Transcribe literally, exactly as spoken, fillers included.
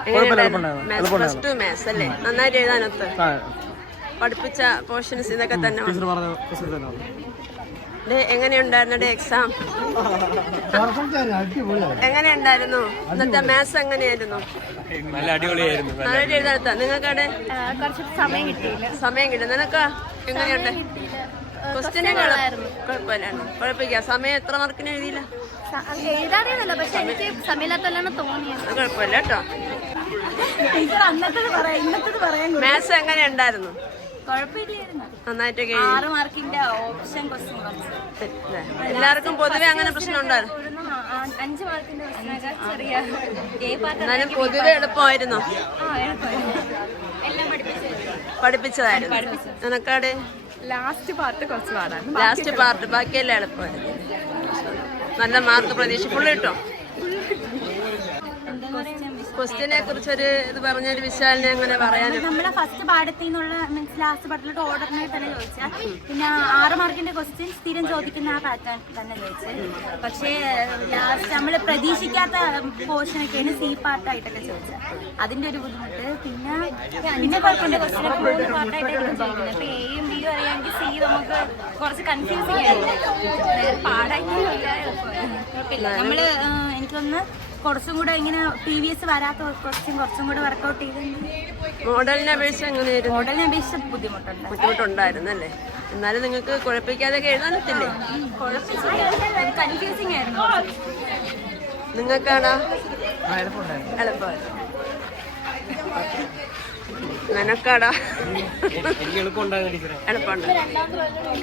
Plus two maths അല്ലേ? നന്നായിട്ട് എഴുതാനൊത്ത് പഠിപ്പിച്ച പോർഷൻസ് ഇതൊക്കെ തന്നെ. എങ്ങനെയുണ്ടായിരുന്നു എക്സാം? എങ്ങനെയുണ്ടായിരുന്നു ഇന്നത്തെ മാത്സ്? എങ്ങനെയായിരുന്നു? നല്ല അടിപൊളിയായിരുന്നു. നന്നായിട്ട് എഴുതാനത്ത നിങ്ങൾക്കടെ സമയം കിട്ടിയില്ല. സമയം കിട്ടും. നിനക്ക് എങ്ങനെയുണ്ട്? ക്വസ്റ്റ്യനുകൾ കുഴപ്പമില്ലായിരുന്നു. കുഴപ്പമില്ല. സമയം എത്ര മാർക്കിന് എഴുതിയില്ല? എഴുതാറിയതല്ല, പക്ഷെ എനിക്ക് സമയമില്ലാത്തല്ലാണ് തോന്നിയത്. കുഴപ്പമില്ല കേട്ടോ. മാത്സ് എങ്ങനെ ഉണ്ടായിരുന്നു? നന്നായിട്ടൊക്കെ ആറ് മാർക്കിന്റെ ഓപ്ഷൻ ക്വസ്റ്റ്യൻ. എല്ലാവർക്കും പൊതുവെ അങ്ങനെ പ്രശ്നം ഉണ്ടായിരുന്നു. അഞ്ച് മാർക്കിന്റെ ചെറിയ എന്നാലും പൊതുവെ എളുപ്പമായിരുന്നോ? എല്ലാം പഠിപ്പിച്ചതായിരുന്നു. നിനക്കാട് ലാസ്റ്റ് പാർട്ട് കുറച്ച് പാടാണ്. ലാസ്റ്റ് പാർട്ട് ബാക്കിയെല്ലാം എളുപ്പമായിരുന്നു. നല്ല മാർക്ക് പ്രതീക്ഷിക്കുള്ളൂ കേട്ടോ. ക്വസ്റ്റ്യനെ കുറിച്ചൊരു ഇത് പറഞ്ഞൊരു വിശാലിനെ അങ്ങനെ പറയാനും. നമ്മളെ ഫസ്റ്റ് പാഠത്തിൽ നിന്നുള്ള മീൻസ് ലാസ്റ്റ് പാഠത്തിലോട്ട് ഓർഡറിനെ തന്നെ ചോദിച്ചാൽ, പിന്നെ ആറ് മാർക്കിന്റെ ക്വസ്റ്റ്യൻ സ്ഥിരം ചോദിക്കുന്ന ആ പാറ്റേൺ തന്നെ ചോദിച്ചത്. പക്ഷേ ലാസ്റ്റ് നമ്മൾ പ്രതീക്ഷിക്കാത്ത പോർഷനൊക്കെയാണ് സി പാർട്ടായിട്ടൊക്കെ ചോദിച്ചത്. അതിന്റെ ഒരു ബുദ്ധിമുട്ട്. പിന്നെ പിന്നെ കുഴപ്പമില്ല, ക്വസ്റ്റ്യൻ മൂന്ന് പാർട്ടായിട്ടാണ് ചോദിക്കുന്നത്. അപ്പൊ എയും ബിയും അറിയാമെങ്കിൽ സി നമുക്ക് കുറച്ച് കൺഫ്യൂസിങ് ആയിരുന്നു. പാടായിട്ടില്ല, നമ്മള് എനിക്കൊന്ന് കുറച്ചും കൂടെ ഇങ്ങനെ പി വി എസ് വരാത്ത ക്വസ്റ്റ്യൻ കുറച്ചും കൂടെ വർക്കൗട്ട് ചെയ്ത്. മോഡലിനെ അപേക്ഷിച്ച് എങ്ങനെയായിരുന്നു? മോഡലിനെ അപേക്ഷിച്ച് ബുദ്ധിമുട്ടുണ്ട് ബുദ്ധിമുട്ടുണ്ടായിരുന്നു അല്ലേ? എന്നാലും നിങ്ങൾക്ക് കുഴപ്പിക്കാതൊക്കെ എഴുതാനത്തില്ലേ? കൺഫ്യൂസിങ് ആയിരുന്നു. നിങ്ങൾക്കാണോ എളുപ്പമായിരുന്നു? നിനക്കാടാ എളുപ്പമുണ്ടായിരുന്നു. എളുപ്പമുണ്ട്.